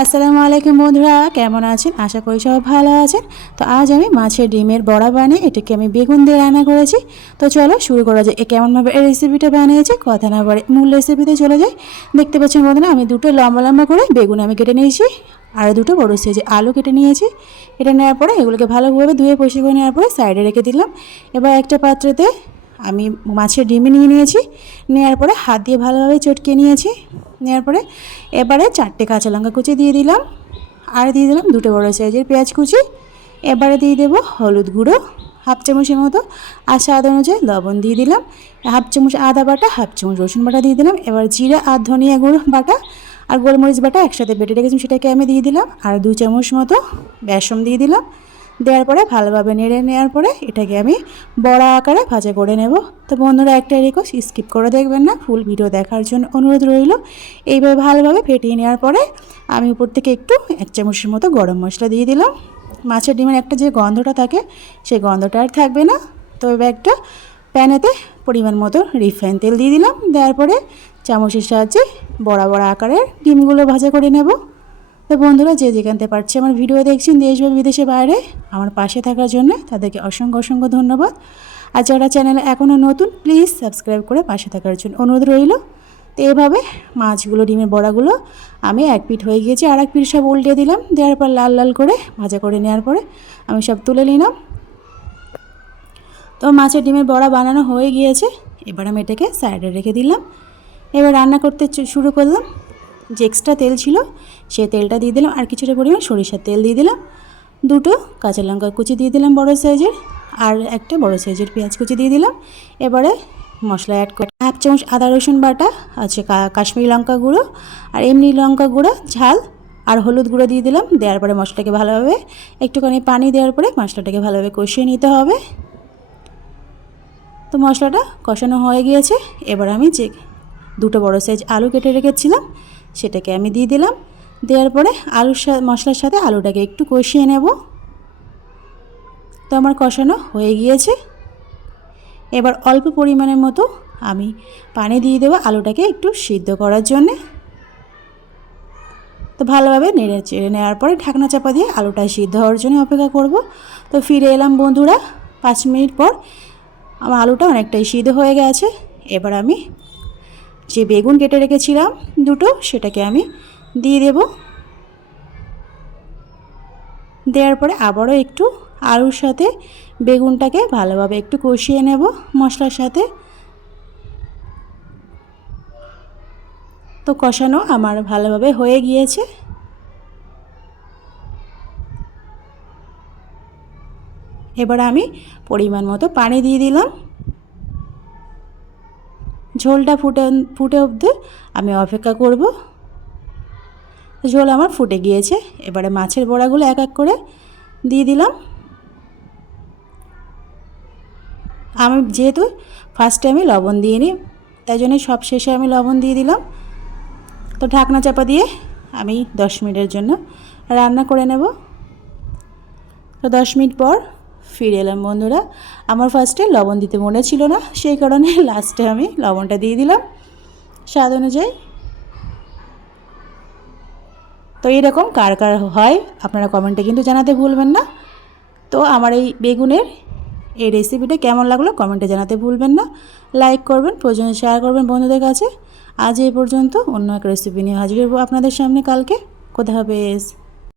আসসালামু আলাইকুম বন্ধুরা, কেমন আছেন? আশা করি সবাই ভালো আছেন। তো আজ আমি মাছের ডিমের বড়া বানিয়ে এটাকে আমি বেগুন দিয়ে রান্না করেছি। তো চলো শুরু করা যায়। কেমনভাবে এই রেসিপিটা বানিয়েছি কথা না বলে মূল রেসিপিতে চলে যাই। দেখতে পাচ্ছেন বন্ধুরা, আমি দুটো লম্বা লম্বা করে বেগুন আমি কেটে নিয়েছি, আর দুটো বড় সাইজে আলু কেটে নিয়েছি। এটা নেওয়ার পরে এগুলোকে ভালোভাবে ধুয়ে পরিষ্কার করে নেওয়ার পরে সাইডে রেখে দিলাম। এবার একটা পাত্রতে আমি মাছের ডিম নিয়ে নিয়েছি। নেওয়ার পরে হাত দিয়ে ভালোভাবে চটকে নিয়েছি। নেওয়ার পরে এবারে 4টে কাঁচা লঙ্কা কুচি দিয়ে দিলাম, আর দিয়ে দিলাম দুটো বড় সাইজের পেঁয়াজ কুচি। এবারে দিয়ে দেবো হলুদ গুঁড়ো হাফ চামচের মতো, আর স্বাদ অনুযায়ী লবণ দিয়ে দিলাম। হাফ চামচ আদা বাটা, হাফ চামচ রসুন বাটা দিয়ে দিলাম। এবার জিরা আর ধনিয়া গুঁড়ো বাটা আর গোলমরিচ বাটা একসাথে বেটে রেখেছিলাম, সেটাকে আমি দিয়ে দিলাম। আর 2 চামচ মতো বেসন দিয়ে দিলাম। দেওয়ার পরে ভালোভাবে নেড়ে নেওয়ার পরে এটাকে আমি বড়া আকারে ভাজা করে নেব। তো বন্ধুরা, একটা রিকোয়েস্ট, স্কিপ করে দেখবেন না, ফুল ভিডিও দেখার জন্য অনুরোধ রইল। এইভাবে ভালোভাবে ফেটিয়ে নেওয়ার পরে আমি উপর থেকে একটু 1 চামচের মতো গরম মশলা দিয়ে দিলাম। মাছের ডিমের একটা যে গন্ধটা থাকে সেই গন্ধটা আর থাকবে না। তো এবার একটা প্যানেতে পরিমাণ মতো রিফাইন তেল দিয়ে দিলাম। দেওয়ার পরে চামচের সাহায্যে বড়া বড়া আকারের ডিমগুলো ভাজা করে নেব। তো বন্ধুরা, যে যেখান থেকে পারছে আমার ভিডিও দেখছেন দেশ বা বিদেশে বাইরে, আমার পাশে থাকার জন্য তাদেরকে অসংখ্য অসংখ্য ধন্যবাদ। আর যারা চ্যানেলে এখনও নতুন, প্লিজ সাবস্ক্রাইব করে পাশে থাকার জন্য অনুরোধ রইল। তো এভাবে মাছগুলো ডিমের বড়াগুলো আমি এক পিঠ হয়ে গিয়েছে, আর এক পিঠ সব উল্টে দিলাম। দেওয়ার পর লাল লাল করে ভাজা করে নেওয়ার পরে আমি সব তুলে নিলাম। তো মাছের ডিমের বড়া বানানো হয়ে গিয়েছে। এবার আমি এটাকে সাইডে রেখে দিলাম। এবার রান্না করতে শুরু করলাম। যে এক্সট্রা তেল ছিল সেই তেলটা দিয়ে দিলাম, আর কিছুটা পরিমাণ সরিষার তেল দিয়ে দিলাম। দুটো কাঁচা লঙ্কা কুচি দিয়ে দিলাম বড় সাইজের, আর একটা বড় সাইজের পেঁয়াজ কুচি দিয়ে দিলাম। এবারে মশলা অ্যাড করে হাফ চামচ আদা রসুন বাটা আছে, কাশ্মীরি লঙ্কা গুঁড়ো আর এমনি লঙ্কা গুঁড়ো ঝাল, আর হলুদ গুঁড়ো দিয়ে দিলাম। দেওয়ার পরে মশলাটাকে ভালোভাবে একটুখানি পানি দেওয়ার পরে মশলাটাকে ভালোভাবে কষিয়ে নিতে হবে। তো মশলাটা কষানো হয়ে গিয়েছে। এবার আমি যে দুটো বড় সাইজ আলু কেটে রেখেছিলাম সেটাকে আমি দিয়ে দিলাম। দেওয়ার পরে মশলার সাথে আলুটাকে একটু কষিয়ে নেব। তো আমার কষানো হয়ে গিয়েছে। এবার অল্প পরিমাণের মতো আমি পানি দিয়ে দেবো আলুটাকে একটু সিদ্ধ করার জন্যে। তো ভালোভাবে নেড়ে চেড়ে নেওয়ার পরে ঢাকনা চাপা দিয়ে আলুটা সিদ্ধ হওয়ার জন্য অপেক্ষা করব। তো ফিরে এলাম বন্ধুরা 5 মিনিট পর। আমার আলুটা অনেকটাই সিদ্ধ হয়ে গেছে। এবার আমি যে বেগুন কেটে রেখেছিলাম দুটো, সেটাকে আমি দিয়ে দেব। দেওয়ার পরে আবারও একটু আলুর সাথে বেগুনটাকে ভালোভাবে একটু কষিয়ে নেব মশলার সাথে। তো কষানো আমার ভালোভাবে হয়ে গিয়েছে। এবার আমি পরিমাণ মতো পানি দিয়ে দিলাম। ঝোলটা ফুটে অবধি আমি অপেক্ষা করব। ঝোল আমার ফুটে গিয়েছে। এবারে মাছের বড়াগুলো এক এক করে দিয়ে দিলাম। আমি যেহেতু ফার্স্টে আমি লবণ দিইনি, তাই জন্য সব শেষে আমি লবণ দিয়ে দিলাম। তো ঢাকনা চাপা দিয়ে আমি 10 মিনিটের জন্য রান্না করে নেব। তো 10 মিনিট পর ফিরে এলাম বন্ধুরা। আমার ফার্স্টে লবণ দিতে মনে ছিল না, সেই কারণে লাস্টে আমি লবণটা দিয়ে দিলাম স্বাদ অনুযায়ী। তো এরকম কার কার হয় আপনারা কমেন্টে কিন্তু জানাতে ভুলবেন না। তো আমার এই বেগুনের এই রেসিপিটা কেমন লাগলো কমেন্টে জানাতে ভুলবেন না। লাইক করবেন, প্রয়োজনে শেয়ার করবেন বন্ধুদের কাছে। আজ এই পর্যন্ত, অন্য এক রেসিপি নিয়ে হাজির হব আপনাদের সামনে কালকে। খোদা হাফেজ।